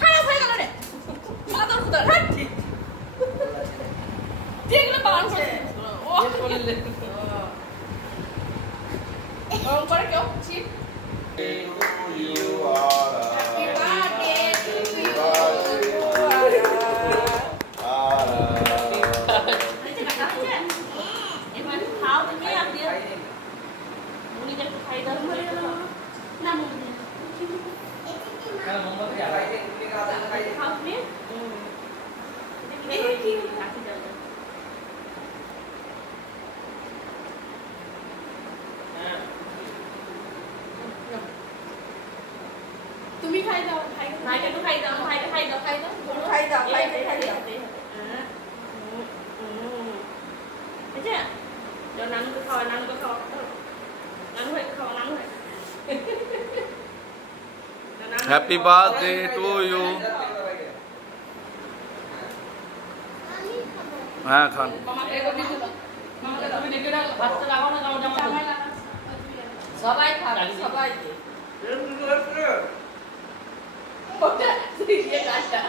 খারাপ হয়ে গেল রে মাথা উঠে হ্যাঁ ঠিক দেখলে বান করে ও বললে ও করে কেউ chip You are Happy birthday to you. এবার খাও তুমি আপনি উনি একটু খাই দাও না মুনি না মোমো কে খাইতে তুমি কাছে খাইতে খাও তুমি এই কি রাখি দাও তুমি খাই দাও ভাইকে তো খাই দাও ভাইকে খাই দাও খাই দাও আচ্ছা তো নানু তো খাওয়া নানু ভাই খাওয়া নানু ভাই Happy birthday to you. হ্যাঁ খান মামাকে তুমি দেখে না ভাতটা লাগাও না গাও জামা সবাই খাবে সবাইকে ওটা দিয়ে গাছটা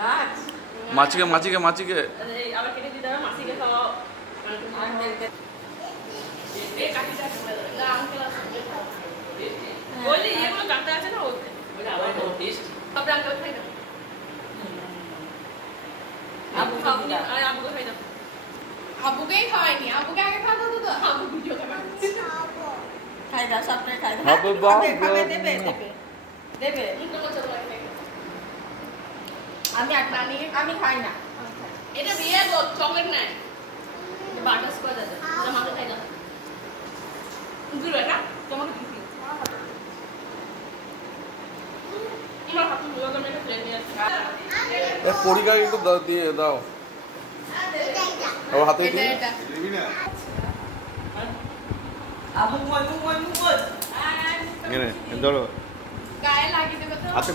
গাছ মাছিকে আবার কেটে দিতে হবে মাসিকে খাওয়াও এই কাটিটা না আঙ্কেল আসবে বলি এগুলো কাটতে আছে না ওতে ওটা আবার তো টেস্ট সব আঙ্কেল খাই না আবু খাওনি আর আবুকে খাই দাও আবুকেই খাওয়াইনি আবুকে আগে খাওয়া দাও তো আবু ভিডিও খাই দাও সবটাই খাই দাও খাবে দেবে আমি একটা নিয়ে আমি খাই না এটা দিয়ে চকলেট নাই বাটার স্কচ আছে তোমাকে খাই দাও দূর না তোমাকে দিছি আমার হাতে দুটো করে একটা প্লেট নিয়ে আসি এ পরিকা একটু দিয়ে দাও ও হাতে দিয়ে দিবি না আবু মই এনে ধরো গায়ে লাগিয়ে দেবে তো হাতে